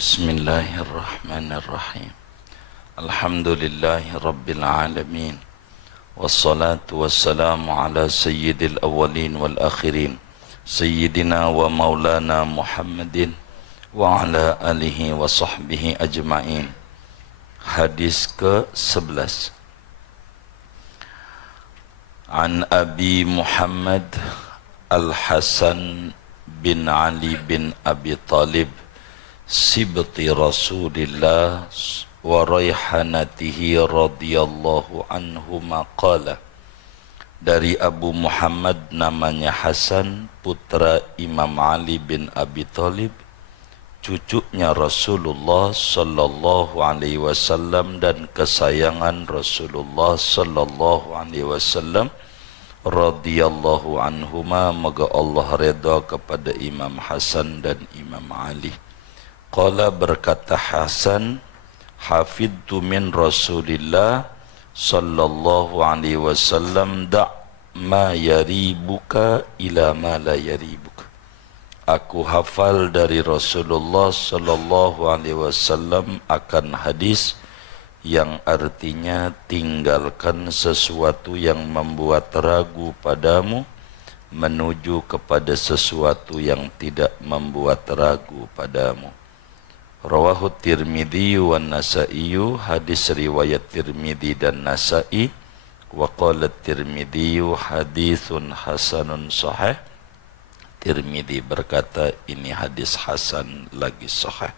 Bismillahirrahmanirrahim. Alhamdulillahi rabbil alamin. Wassalatu wassalamu ala sayyidil awwalin wal akhirin, sayyidina wa maulana Muhammadin wa ala alihi wa sahbihi ajma'in. Hadis ke-11. An Abi Muhammad Al-Hasan bin Ali bin Abi Talib Sibti Rasulillah wa raihanatihi radhiyallahu anhu maqala. Dari Abu Muhammad namanya Hasan, putra Imam Ali bin Abi Talib, cucunya Rasulullah sallallahu alaihi wasallam dan kesayangan Rasulullah sallallahu alaihi wasallam, radhiyallahu anhuma, moga Allah redha kepada Imam Hasan dan Imam Ali. Qala, berkata Hasan, hafidtu min Rasulillah sallallahu alaihi wasallam da' ma yaribuka ila ma la yaribuka. Aku hafal dari Rasulullah sallallahu alaihi wasallam akan hadis yang artinya tinggalkan sesuatu yang membuat ragu padamu menuju kepada sesuatu yang tidak membuat ragu padamu. Rawahu Tirmidzi wa Nasa'i, hadis riwayat Tirmidzi dan Nasa'i. Wa qala Tirmidzi haditsun hasanun sahih. Tirmidzi berkata ini hadis hasan lagi sahih.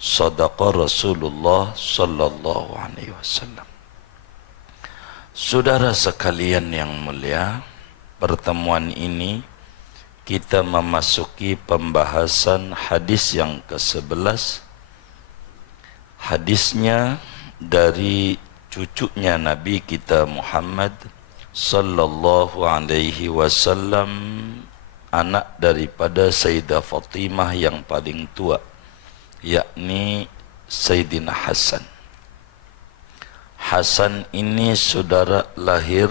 Sadaqa Rasulullah sallallahu alaihi wasallam. Saudara sekalian yang mulia, pertemuan ini kita memasuki pembahasan hadis yang ke-11. Hadisnya dari cucunya Nabi kita Muhammad sallallahu alaihi wasallam, anak daripada Sayyidah Fatimah yang paling tua, yakni Sayyidina Hasan. Hasan ini saudara lahir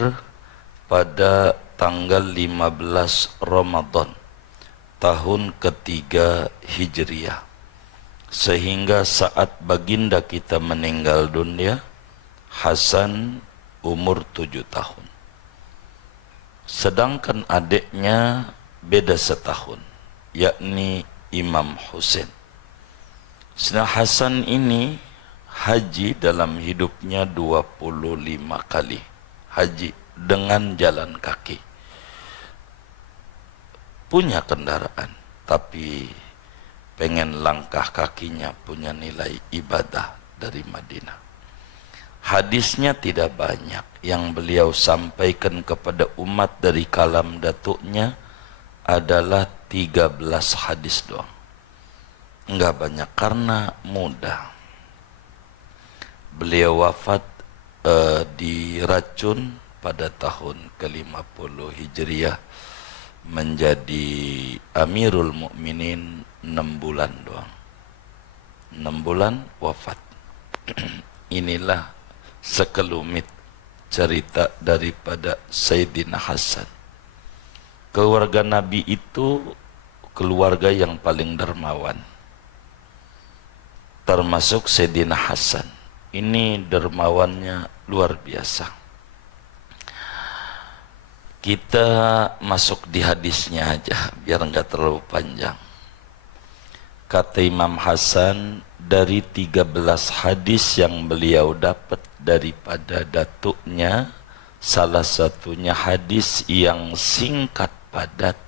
pada tanggal 15 Ramadan tahun ketiga Hijriah, sehingga saat baginda kita meninggal dunia Hasan umur 7 tahun, sedangkan adiknya beda setahun, yakni Imam Husain. Sedang Hasan ini haji dalam hidupnya 25 kali haji dengan jalan kaki. Punya kendaraan, tapi pengen langkah kakinya punya nilai ibadah dari Madinah. Hadisnya tidak banyak, yang beliau sampaikan kepada umat dari kalam datuknya adalah 13 hadis doang. Enggak banyak karena muda. Beliau wafat diracun pada tahun ke-50 Hijriah, menjadi Amirul Mukminin 6 bulan doang. 6 bulan wafat. Inilah sekelumit cerita daripada Sayyidina Hasan. Keluarga Nabi itu keluarga yang paling dermawan, termasuk Sayyidina Hasan. Ini dermawannya luar biasa. Kita masuk di hadisnya aja biar enggak terlalu panjang. Kata Imam Hasan, dari 13 hadis yang beliau dapat daripada datuknya, salah satunya hadis yang singkat padat,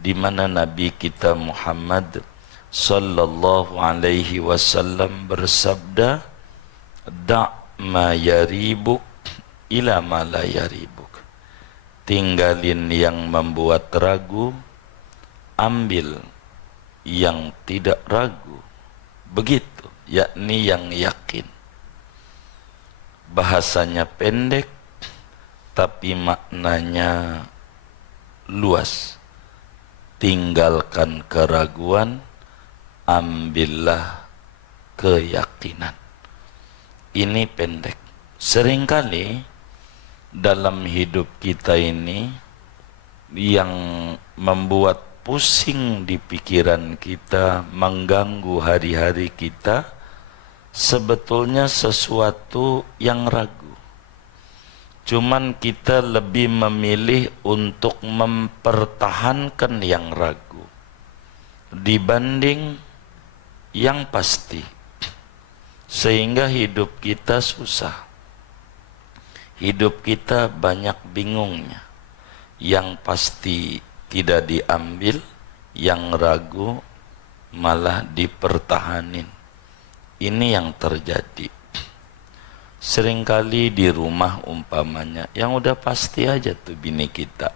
di mana Nabi kita Muhammad sallallahu alaihi wasallam bersabda, da' ma yaribuk ila ma la yaribuk. Tinggalin yang membuat ragu, ambil yang tidak ragu. Begitu, yakni yang yakin. Bahasanya pendek, tapi maknanya luas. Tinggalkan keraguan, ambillah keyakinan. Ini pendek. Seringkali dalam hidup kita ini yang membuat pusing di pikiran kita, mengganggu hari-hari kita, sebetulnya sesuatu yang ragu. Cuman kita lebih memilih untuk mempertahankan yang ragu dibanding yang pasti, sehingga hidup kita susah. Hidup kita banyak bingungnya. Yang pasti tidak diambil, yang ragu malah dipertahanin. Ini yang terjadi. Seringkali di rumah umpamanya, yang udah pasti aja tuh bini kita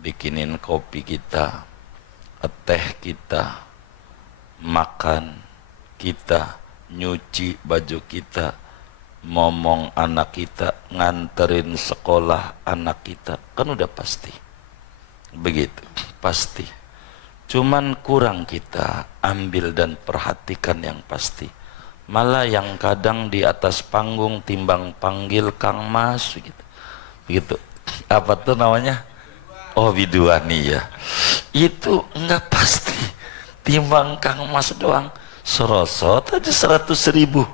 bikinin kopi kita, teh kita, makan kita, nyuci baju kita, ngomong anak kita, nganterin sekolah anak kita, kan udah pasti. Begitu, pasti. Cuman kurang kita ambil dan perhatikan yang pasti. Malah yang kadang di atas panggung timbang panggil Kang Mas gitu. Begitu. Apa tuh namanya? Oh, biduan ya. Itu enggak pasti. Timbang Kang Mas doang, serosot aja 100.000.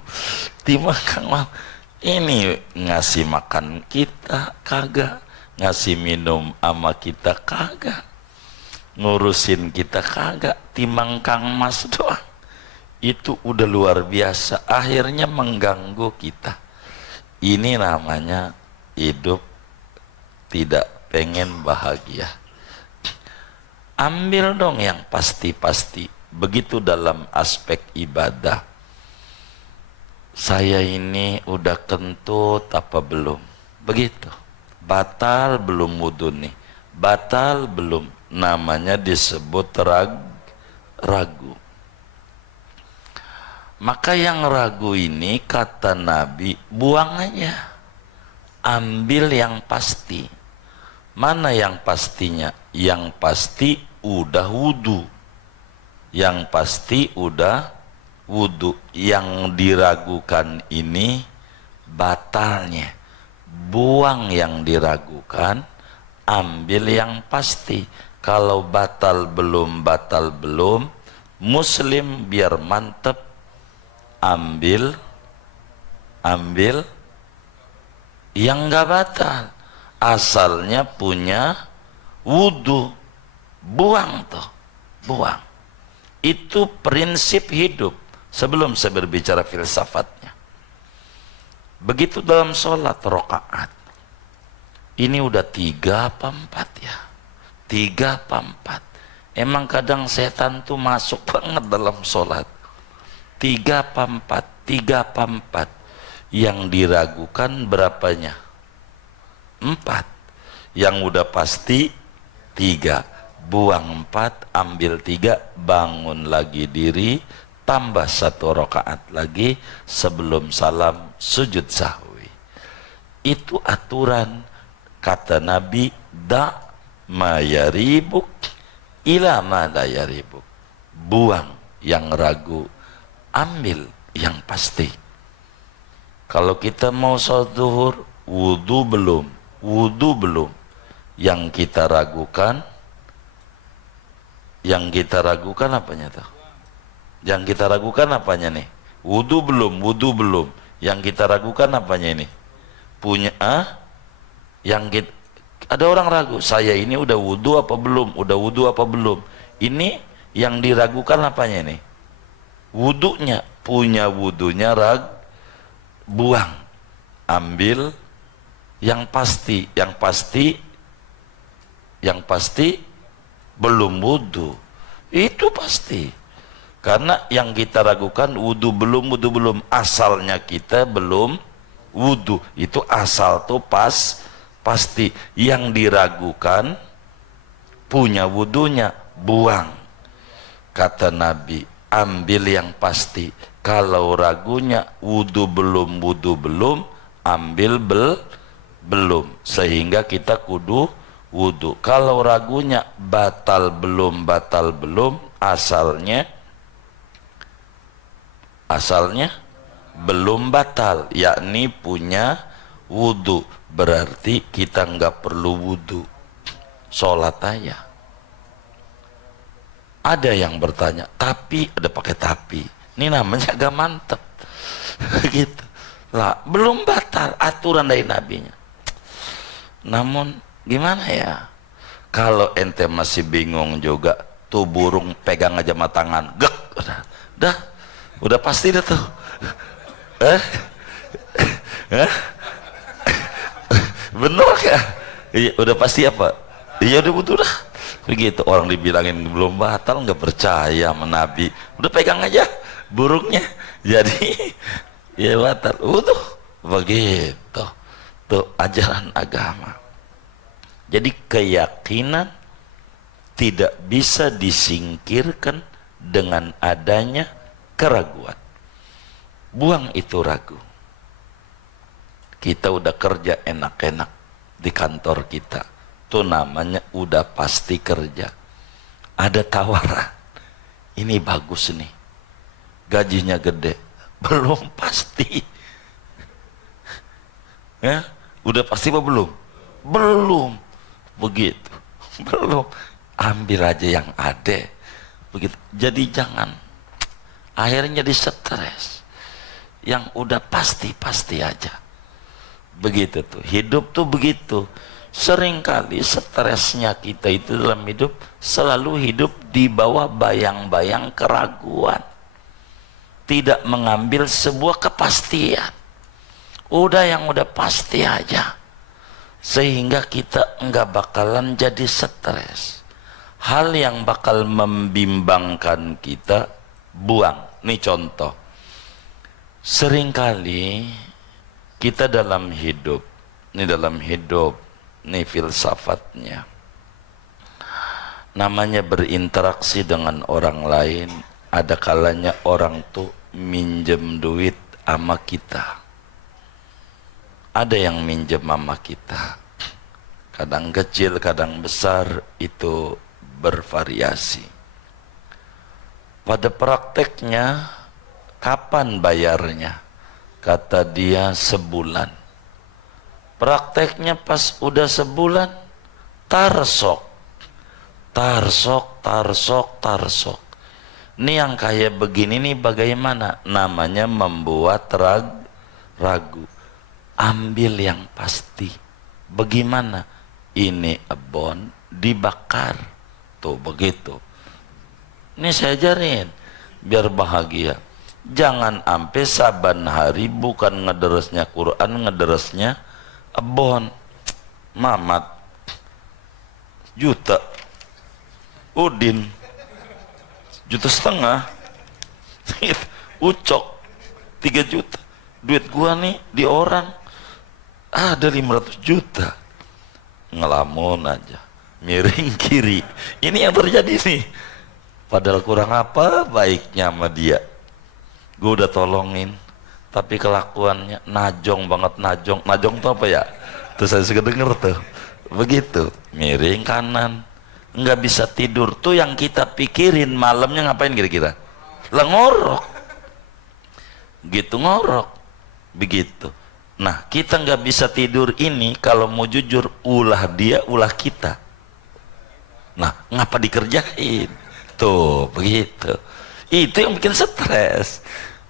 Timbang Kang Mas, ini ngasih makan kita kagak, ngasih minum ama kita kagak, ngurusin kita kagak, timbang Kang Mas doang. Itu udah luar biasa, akhirnya mengganggu kita. Ini namanya hidup tidak pengen bahagia. Ambil dong yang pasti-pasti. Begitu dalam aspek ibadah. Saya ini udah kentut apa belum? Begitu. Batal belum wudhu nih? Batal belum? Namanya disebut ragu. Maka yang ragu ini kata Nabi, buang aja. Ambil yang pasti. Mana yang pastinya? Yang pasti udah wudhu. Yang pasti udah wudhu. Yang diragukan ini batalnya. Buang yang diragukan, ambil yang pasti. Kalau batal belum, Muslim biar mantep, ambil yang nggak batal, asalnya punya wudhu, buang. Itu prinsip hidup. Sebelum saya berbicara filsafatnya, begitu dalam sholat rakaat ini udah 3 apa 4 ya, 3 apa 4. Emang kadang setan tuh masuk banget dalam sholat. 3 apa 4. Yang diragukan berapanya? 4. Yang udah pasti 3. Buang 4, ambil 3, bangun lagi diri, tambah 1 rakaat lagi, sebelum salam sujud sahwi. Itu aturan. Kata Nabi, da ma yaribuk ila ma la yaribuk. Buang yang ragu, ambil yang pasti. Kalau kita mau sholat zuhur, wudhu belum, yang kita ragukan apanya tuh? Yang kita ragukan apanya nih? Wudhu belum. Yang kita ragukan apanya ini? Ada orang ragu, saya ini udah wudhu apa belum? Ini yang diragukan apanya nih? Wudhunya. Punya wudhunya buang. Ambil yang pasti. Yang pasti belum wudhu. Itu pasti. Karena yang kita ragukan wudhu belum, asalnya kita belum wudhu. Itu asal tuh pasti. Yang diragukan punya wudhunya, buang. Kata Nabi, ambil yang pasti. Kalau ragunya wudhu belum, ambil belum. Sehingga kita kudu wudhu. Kalau ragunya batal belum, asalnya belum batal, yakni punya wudhu. Berarti kita nggak perlu wudhu, sholat aja. Ada yang bertanya, tapi ada pakai tapi. Ini namanya agak mantep. Gitu. Lah, belum batal aturan dari nabinya. Namun gimana ya? Kalau ente masih bingung juga, tuh burung pegang aja sama tangan, gek, udah pasti dah tuh. Eh? Eh? Bener ya? Iya, udah pasti apa? Iya udah betul dah. Begitu orang dibilangin belum batal, nggak percaya sama Nabi. Udah pegang aja burungnya. Jadi ya batal. Udah begitu. Tuh ajaran agama. Jadi keyakinan tidak bisa disingkirkan dengan adanya keraguan. Buang itu ragu. Kita udah kerja enak-enak di kantor kita. Itu namanya udah pasti kerja. Ada tawaran. Ini bagus nih. Gajinya gede. Belum pasti. Ya, udah pasti apa belum? Belum. Begitu. Belum. Ambil aja yang ada. Begitu. Jadi jangan. Akhirnya jadi stres. Yang udah pasti-pasti aja. Begitu tuh, hidup tuh begitu. Seringkali stresnya kita itu dalam hidup selalu hidup di bawah bayang-bayang keraguan, tidak mengambil sebuah kepastian. Udah yang udah pasti aja, sehingga kita enggak bakalan jadi stres. Hal yang bakal membimbangkan kita buang. Nih contoh, seringkali kita dalam hidup, ini filsafatnya, namanya berinteraksi dengan orang lain. Ada kalanya orang tuh minjem duit sama kita. Ada yang minjem sama kita, kadang kecil, kadang besar, itu bervariasi. Pada prakteknya, kapan bayarnya? Kata dia sebulan. Prakteknya pas udah sebulan, tarsok. Ini yang kayak begini nih bagaimana? Namanya membuat ragu. Ambil yang pasti. Bagaimana? Ini abon dibakar. Tuh begitu. Ini saya ajarin biar bahagia. Jangan sampai saban hari bukan ngederesnya Quran, ngederesnya abon. Mamat juta, Udin juta setengah, Ucok 3 juta. Duit gua nih di orang ada 500 juta. Ngelamun aja, miring kiri. Ini yang terjadi nih. Padahal kurang apa baiknya sama dia. Gue udah tolongin, tapi kelakuannya najong banget. Najong tuh apa ya? Tuh saya suka denger tuh. Begitu, miring kanan, nggak bisa tidur. Tuh yang kita pikirin malamnya ngapain kira-kira? Lah ngorok. Gitu ngorok. Begitu. Nah, kita nggak bisa tidur ini kalau mau jujur, ulah dia, ulah kita. Nah, ngapa dikerjain? Tuh, begitu. Itu yang bikin stres.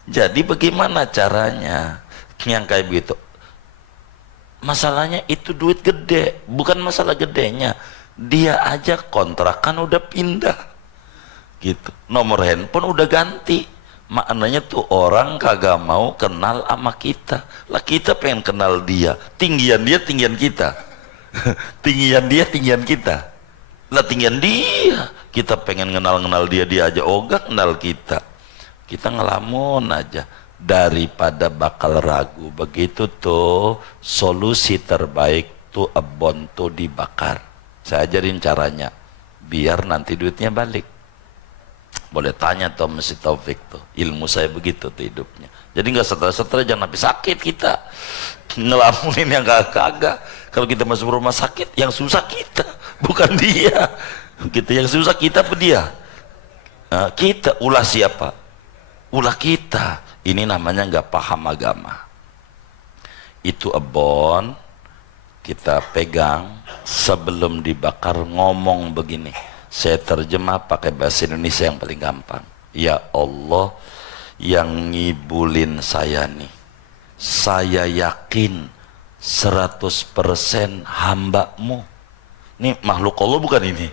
Jadi bagaimana caranya yang kayak begitu? Masalahnya itu duit gede, bukan masalah gedenya. Dia aja kontrakan udah pindah, gitu. Nomor handphone udah ganti. Maknanya tuh orang kagak mau kenal sama kita. Lah kita pengen kenal dia. Tinggian dia tinggian kita. Tinggian dia tinggian kita. Lah tinggian dia. Kita pengen kenal dia, dia aja ogah kenal kita. Kita ngelamun aja daripada bakal ragu. Begitu tuh solusi terbaik tuh abon tuh dibakar. Saya ajarin caranya biar nanti duitnya balik. Boleh tanya tuh Masih Taufik tuh, ilmu saya begitu tuh hidupnya. Jadi nggak stres-stres, jangan sampai sakit kita ngelamunin yang kagak. Kalau kita masuk rumah sakit, yang susah kita bukan dia. Kita yang susah kita apa dia? Nah, kita ulah siapa? Ulah kita. Ini namanya nggak paham agama. Itu abon kita pegang sebelum dibakar, ngomong begini, Saya terjemah pakai bahasa Indonesia yang paling gampang. Ya Allah, yang ngibulin saya nih, saya yakin 100% hamba-Mu. Ini makhluk Allah bukan ini?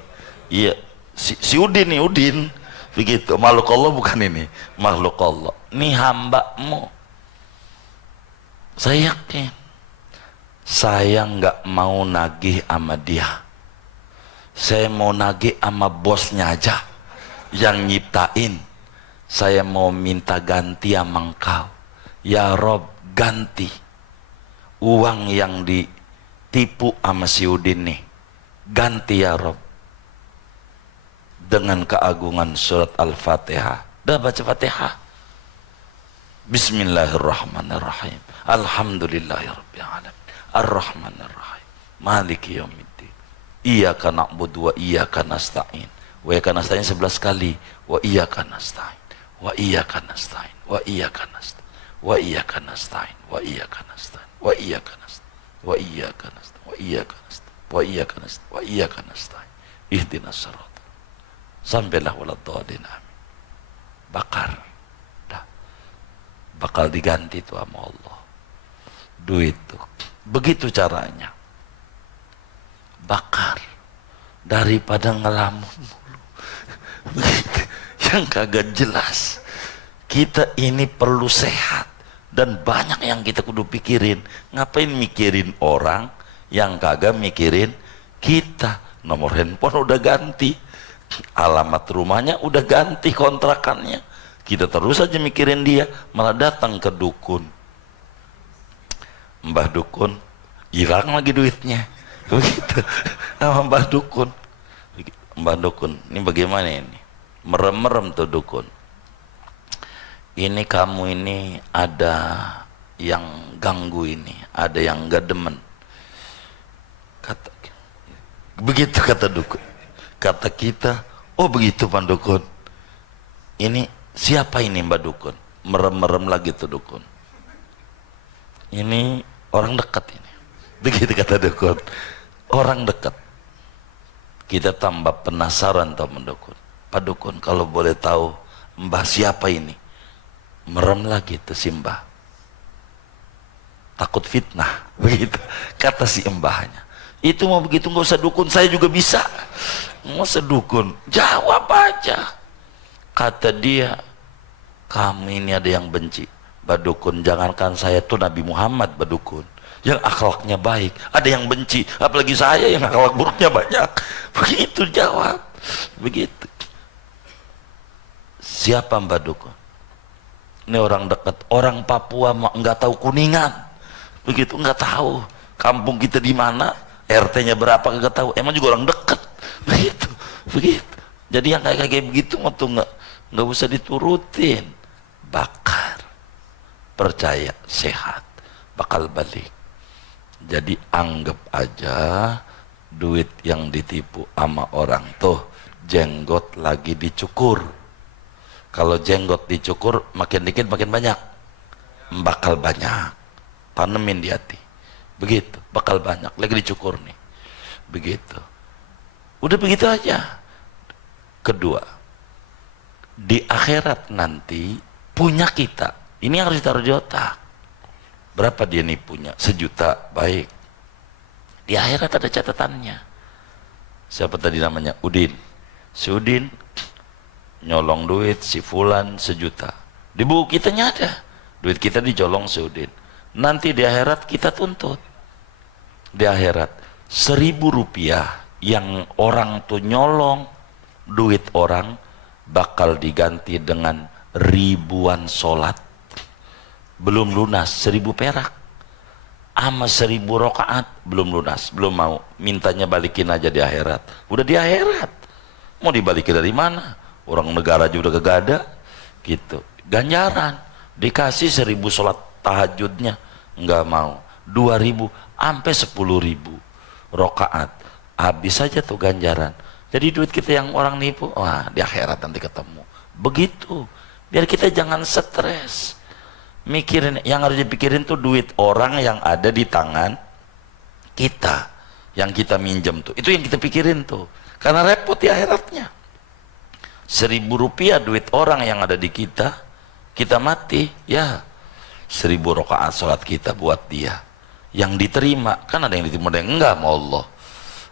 Iya, si Udin nih, Udin. Begitu, makhluk Allah bukan ini, makhluk Allah. Ini hamba-Mu. Saya yakin. Saya nggak mau nagih sama dia. Saya mau nagih sama bosnya aja yang nyiptain. Saya mau minta ganti sama Engkau. Ya Rob, ganti uang yang ditipu sama si Udin nih. Ganti ya Rob. Dengan keagungan surat Al-Fatihah. Dah baca Fatihah. Bismillahirrahmanirrahim. Alhamdulillahirabbil alamin. Ar-Rahmanir-Rahim. Maliki yaumiddin. Iyyaka na'budu wa iyyaka nasta'in. Wa iyyaka nasta'in 11 kali. Wa iyyaka nasta'in. Wa iyyaka nasta'in. Wa iyyaka nasta'in. Wa iyyaka nasta'in. Wa iyyaka nasta'in. Wa iyyaka nasta'in. Wa iyyaka nasta'in. Wa iyyaka nasta'in. Wa iyyaka nasta'in. Wa iyyaka nasta'in. Ihdinas siratal. Sampailah waladhdallin amin. Bakar. Dah. Bakal diganti itu sama Allah. Duit tuh. Begitu caranya. Bakar daripada ngelamun mulu. Begitu. Yang kagak jelas. Kita ini perlu sehat dan banyak yang kita kudu pikirin. Ngapain mikirin orang yang kagak mikirin kita? Nomor handphone udah ganti, alamat rumahnya udah ganti, kontrakannya. Kita terus aja mikirin dia, malah datang ke dukun. Mbah dukun hilang lagi duitnya. Begitu nama Mbah dukun. Mbah dukun ini bagaimana ini? Merem-merem tuh dukun. Ini kamu ini ada yang ganggu ini, ada yang gak demen. Kata begitu kata dukun. Kata kita, oh begitu Pak dukun. Ini siapa ini Mbak dukun? Merem-merem lagi tuh dukun. Ini orang dekat ini. Begitu kata dukun. Orang dekat. Kita tambah penasaran teman dukun. Pak dukun, kalau boleh tahu Mbah siapa ini? Merem lagi tuh si Mbah. Takut fitnah. Begitu kata si mbahnya. Itu mau begitu nggak usah dukun, saya juga bisa. Nggak usah dukun, jawab aja. Kata dia, kamu ini ada yang benci. Badukun, jangankan saya tuh Nabi Muhammad badukun yang akhlaknya baik, ada yang benci, apalagi saya yang akhlak buruknya banyak. Begitu jawab. Begitu. Siapa Mbak Dukun? Ini orang dekat, orang Papua nggak tahu Kuningan. Begitu, nggak tahu kampung kita di mana, RT-nya berapa nggak tahu. Emang juga orang dekat. Begitu, begitu. Jadi yang kayak begitu mah tuh nggak usah diturutin. Bakar. Percaya, sehat, bakal balik. Jadi anggap aja duit yang ditipu sama orang tuh jenggot lagi dicukur. Kalau jenggot dicukur makin dikit makin banyak, bakal banyak. Tanemin di hati. Begitu, bakal banyak lagi dicukur nih. Begitu. Udah begitu aja. Kedua, di akhirat nanti punya kita. Ini yang harus ditaruh di otak. Berapa dia nih punya? 1 juta, baik. Di akhirat ada catatannya. Siapa tadi namanya? Udin. Si Udin nyolong duit si Fulan 1 juta. Di buku kitanya ada. Duit kita dicolong si Udin. Nanti di akhirat kita tuntut. Di akhirat 1.000 rupiah yang orang tuh nyolong duit orang bakal diganti dengan ribuan sholat. Belum lunas 1.000 perak sama 1.000 rakaat belum lunas, belum mau, mintanya balikin aja di akhirat. Udah di akhirat mau dibalikin dari mana? Orang negara juga kagak ada gitu. Ganjaran dikasih 1.000 sholat tahajudnya nggak mau, 2.000 sampai 10.000 rakaat habis saja tuh ganjaran. Jadi duit kita yang orang nipu, wah di akhirat nanti ketemu. Begitu, biar kita jangan stres. Mikirin, yang harus dipikirin tuh duit orang yang ada di tangan kita, yang kita minjem tuh, itu yang kita pikirin tuh. karena repot di akhiratnya. 1.000 rupiah duit orang yang ada di kita, kita mati, ya 1.000 rakaat sholat kita buat dia, yang diterima, kan ada yang diterima, ada yang enggak sama Allah,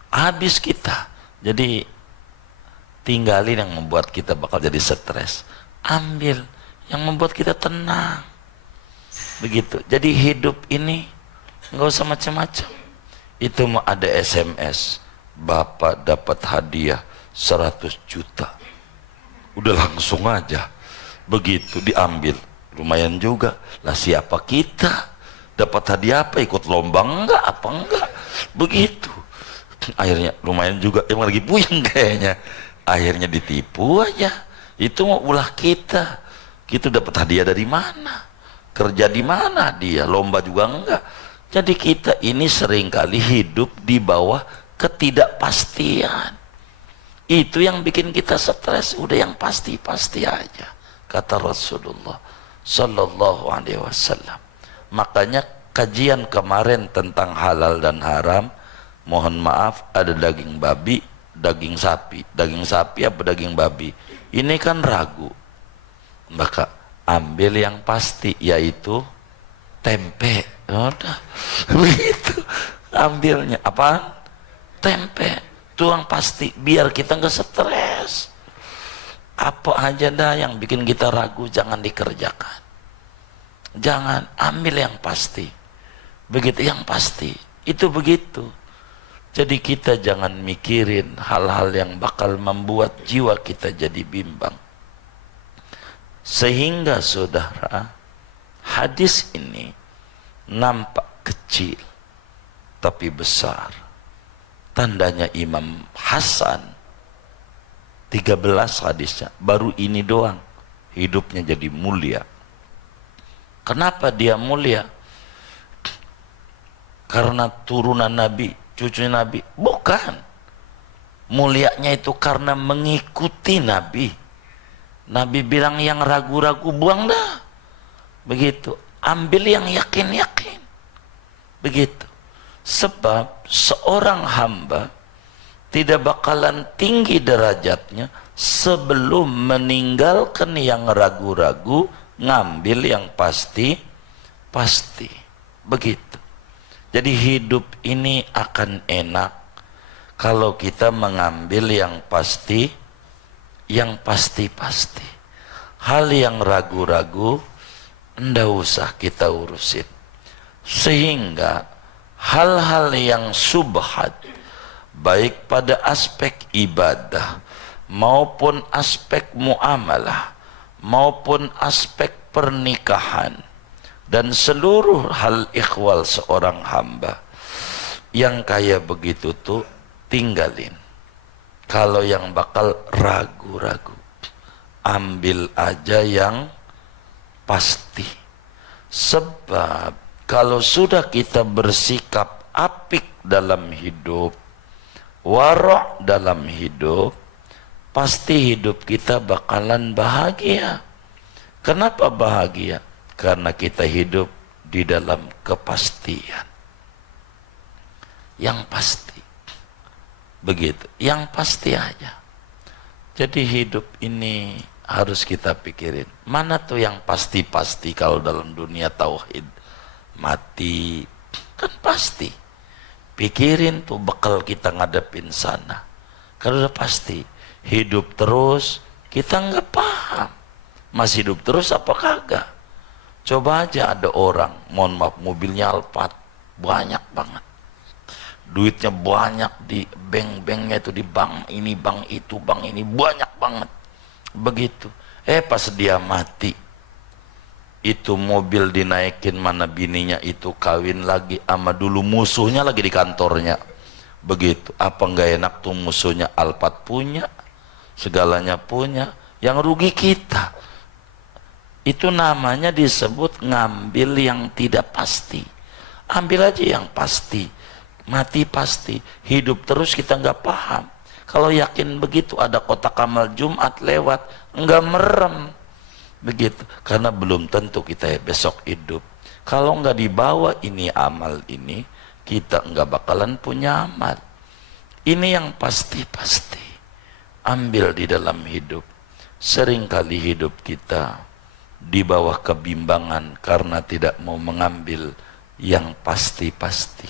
habis kita. Jadi tinggalin yang membuat kita bakal jadi stres, ambil yang membuat kita tenang, begitu. Jadi hidup ini nggak usah macam-macam. Itu mau ada SMS, Bapak dapat hadiah 100 juta, udah langsung aja begitu diambil, lumayan juga lah. Siapa kita dapat hadiah apa, ikut lomba enggak apa enggak, begitu. Akhirnya lumayan juga, emang lagi puyeng kayaknya, akhirnya ditipu aja. Itu mau ulah kita, kita dapat hadiah dari mana, kerja di mana dia, lomba juga enggak. Jadi kita ini seringkali hidup di bawah ketidakpastian. Itu yang bikin kita stres. Udah yang pasti-pasti aja, kata Rasulullah Sallallahu Alaihi Wasallam. Makanya kajian kemarin tentang halal dan haram, mohon maaf, ada daging babi, daging sapi. Daging sapi apa daging babi, ini kan ragu, maka ambil yang pasti, yaitu tempe. Udah begitu, ambilnya apaan? Tempe, tuang pasti, biar kita nggak stres. Apa aja dah yang bikin kita ragu, jangan dikerjakan, jangan, ambil yang pasti. Begitu, yang pasti itu begitu. Jadi kita jangan mikirin hal-hal yang bakal membuat jiwa kita jadi bimbang. Sehingga saudara, hadis ini nampak kecil tapi besar. Tandanya Imam Hasan 13 hadisnya, baru ini doang hidupnya jadi mulia. Kenapa dia mulia? Karena turunan Nabi, cucunya Nabi? Bukan. Mulianya itu karena mengikuti Nabi. Nabi bilang yang ragu-ragu buang dah, begitu. Ambil yang yakin-yakin, begitu. Sebab seorang hamba tidak bakalan tinggi derajatnya sebelum meninggalkan yang ragu-ragu, ngambil yang pasti, begitu. Jadi hidup ini akan enak kalau kita mengambil yang pasti, pasti. Hal yang ragu-ragu ndak usah kita urusin. Sehingga hal-hal yang subhat, baik pada aspek ibadah maupun aspek muamalah maupun aspek pernikahan dan seluruh hal ikhwal seorang hamba, yang kayak begitu tuh tinggalin. Kalau yang bakal ragu-ragu, ambil aja yang pasti. Sebab kalau sudah kita bersikap apik dalam hidup, wara' dalam hidup, pasti hidup kita bakalan bahagia. Kenapa bahagia? Karena kita hidup di dalam kepastian. Yang pasti, begitu, yang pasti aja. Jadi hidup ini harus kita pikirin, mana tuh yang pasti-pasti. Kalau dalam dunia tauhid, mati kan pasti. Pikirin tuh bekal kita ngadepin sana, kalau udah pasti. Hidup terus, kita nggak paham masih hidup terus apa kagak. Coba aja ada orang, mohon maaf, mobilnya Alphard banyak banget, duitnya banyak di bank-banknya itu, di bank ini, bank itu, bank ini, banyak banget. Begitu, pas dia mati, itu mobil dinaikin, mana bininya itu kawin lagi sama dulu musuhnya lagi di kantornya. Begitu, apa enggak enak tuh musuhnya Alphard punya, segalanya punya, yang rugi kita. Itu namanya disebut ngambil yang tidak pasti. Ambil aja yang pasti, mati pasti, hidup terus kita nggak paham. Kalau yakin begitu, ada kotak amal Jumat lewat, nggak merem, begitu. Karena belum tentu kita besok hidup. Kalau nggak dibawa ini amal ini, kita nggak bakalan punya amal. Ini yang pasti-pasti. Ambil di dalam hidup. Seringkali hidup kita di bawah kebimbangan karena tidak mau mengambil yang pasti-pasti.